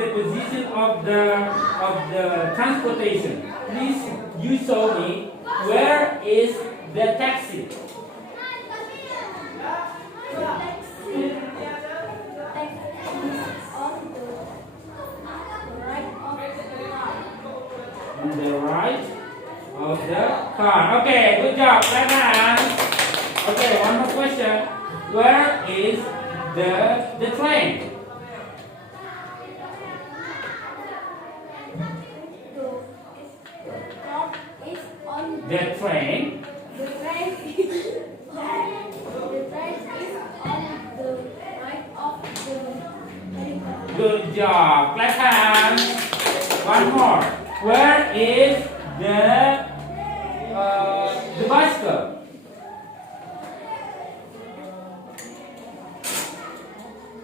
the position of the transportation? Please, you show me where is the taxi? On the right of the car. Okay, good job. Left hand. Okay, one more question. Where is the train? The train. The train is on the right of the helicopter. Good job. Left hand. One more. Where is the bicycle?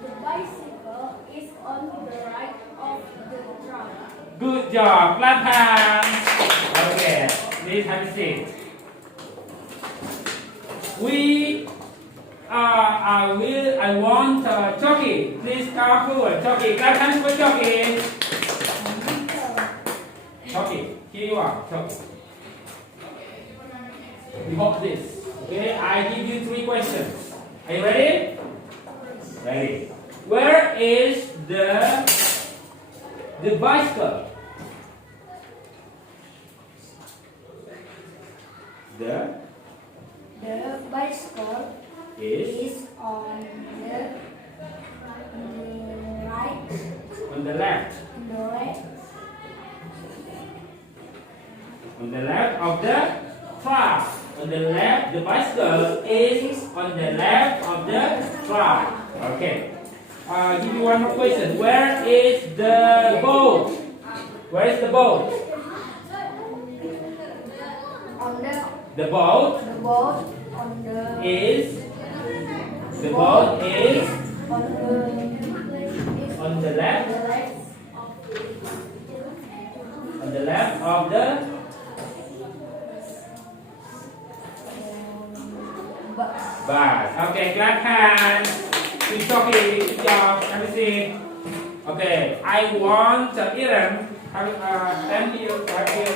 The bicycle is on the right of the truck. Good job. Left hand. Okay. Please have a seat. I want Chucky. Please come forward. Chucky. Clap hands for Chucky. Chucky. Here you are. Chucky. We hold this. Okay. I give you 3 questions. Are you ready? Ready. Where is the bicycle? The bicycle is on the right. On the left. The right. On the left of the truck. On the left, the bicycle is on the left of the truck. Okay. Give you one more question. Where is the boat? Where is the boat? On The boat the boat on the is the boat is on on the left of the bus. Okay, clap hands. Good talking. Good job. Have a seat. Okay, I want Iran. Thank you. Thank you.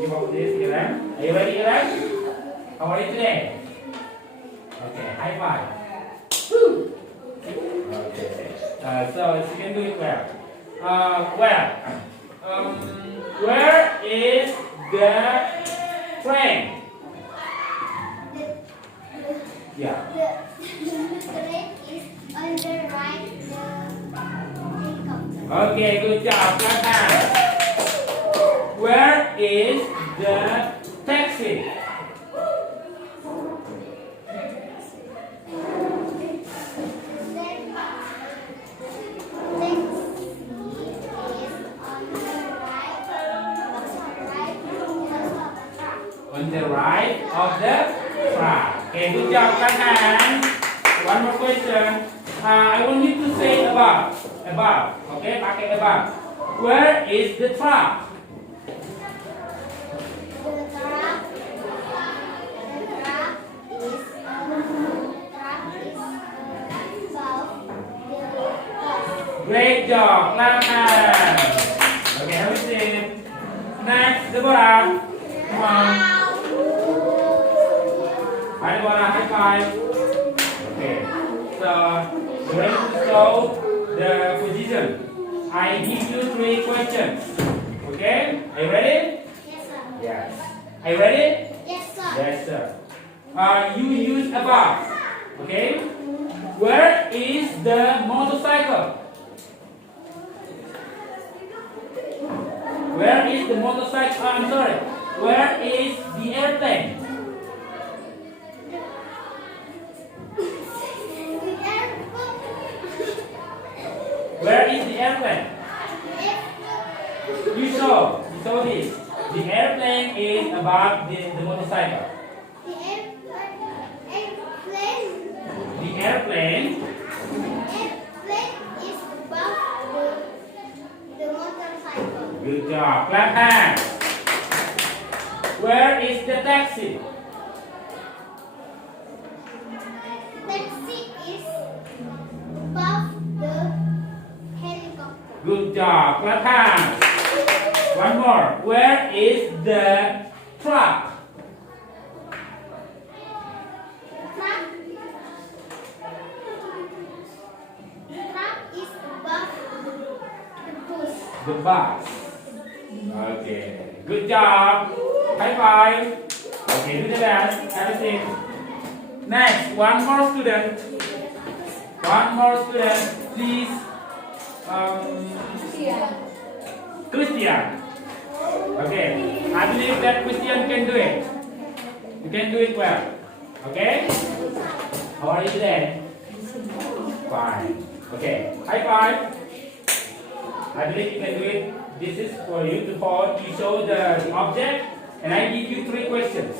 You want this, Iran? Are you ready, Iran? How are you today? Okay, high five. Woo. Okay. So you can do it well. Where is the train? Yeah. the train is on the right helicopter. Okay, good job. Clap hands. Where is the taxi? On the right of the truck. Okay, good job. Clap hands. One more question. I want you to say above. Above. Okay, pakai above. Where is the truck? Great job. Clap hands. Okay, have a seat. Next, Deborah. Come on. Hi, Deborah. High five. Okay. So, ready to solve the position. I give you 3 questions. Okay? Are you ready? Yes, sir. Yes. Are you ready? Yes, sir. Yes, sir. You use above. Okay? Where is the motorcycle? Where is the motorcycle? I'm sorry. Where is the airplane? Where is the airplane? You saw this. The airplane is above the motorcycle. The The airplane is above the motorcycle. Good job. Clap hands. Where is the taxi? Taxi is above the helicopter. Good job. Clap hands. One more. Where is the truck? Truck is above the bus. The bus. Okay. Good job. High five. Okay, do the dance. Have a seat. Next, one more student. One more student, please. Christian. Okay. I believe that Christian can do it. You can do it well. Okay? How are you today? Fine. Okay. High five. I believe you can do it. This is for you to hold, to show the object, and I give you 3 questions.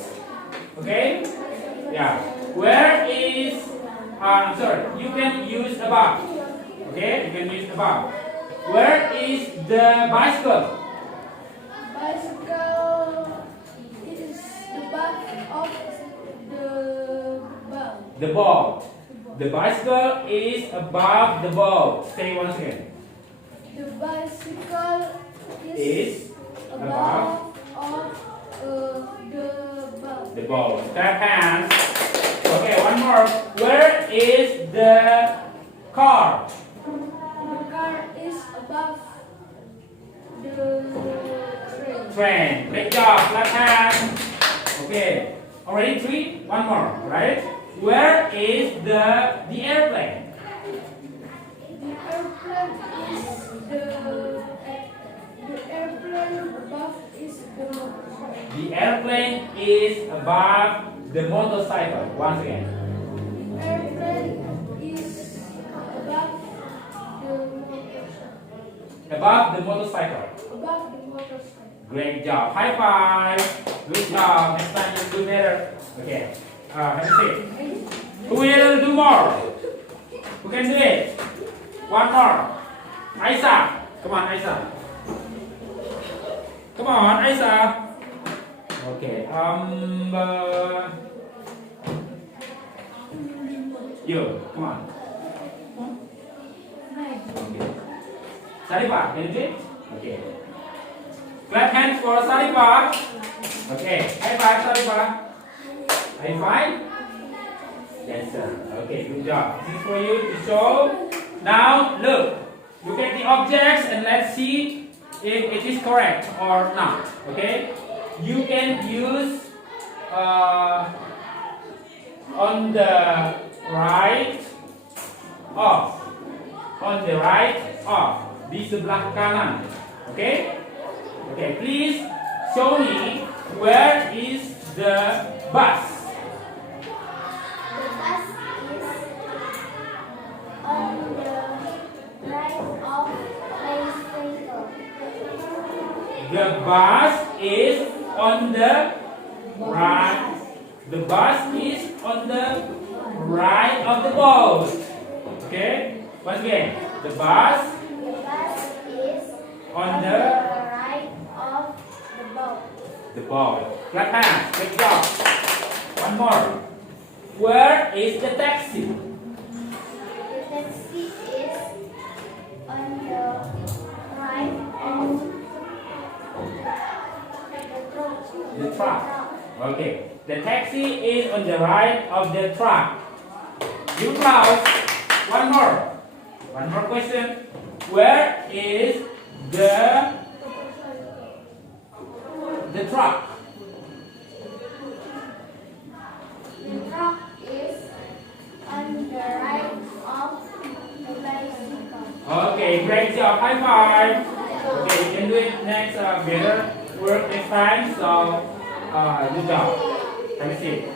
Okay? Yeah. Where is, sorry, you can use above. Okay? You can use above. Where is the bicycle? Bicycle is the back of the ball. The boat. The bicycle is above the boat. Say once again. The bicycle Is above of the boat. Clap hands. Okay, one more. Where is the car? The car is above the train. Train. Great job. Clap hands. Okay. Already 3? One more, right? Where is the airplane? The airplane is the airplane above is the motorcycle. The airplane is above the motorcycle. Once again. Airplane is above the motorcycle. Above the motorcycle. Above the motorcycle. Great job. High five. Good job. Next time you do better. Okay. Have a seat. Who will do more? Who can do it? One more. Isa. Come on, Isa. Come on, Isa. Okay. You. Come on. Okay. Sarifa, can you do it? Okay. Clap hands for Sarifa. Okay. High five, Sarifa. Are you fine? Yes, sir. Okay, good job. This is for you to show. Now, look. Look at the objects and let's see if it is correct or not. Okay? You can use on the right off. On the right off. Di sebelah kanan. Okay? Okay, please show me where is the bus. The bus is on the right. The bus is on the right of the boat. Okay? Once again, the bus is on the right of the boat. The boat. Clap hands. Good job. One more. Where is the taxi? The taxi is on the right of The truck. Okay. The taxi is on the right of the truck. You close. One more. One more question. Where is the truck? The truck is on the right of the bicycle. Okay, great job. High five. Okay, you can do it next. Better work next time. So, good job. Have a seat.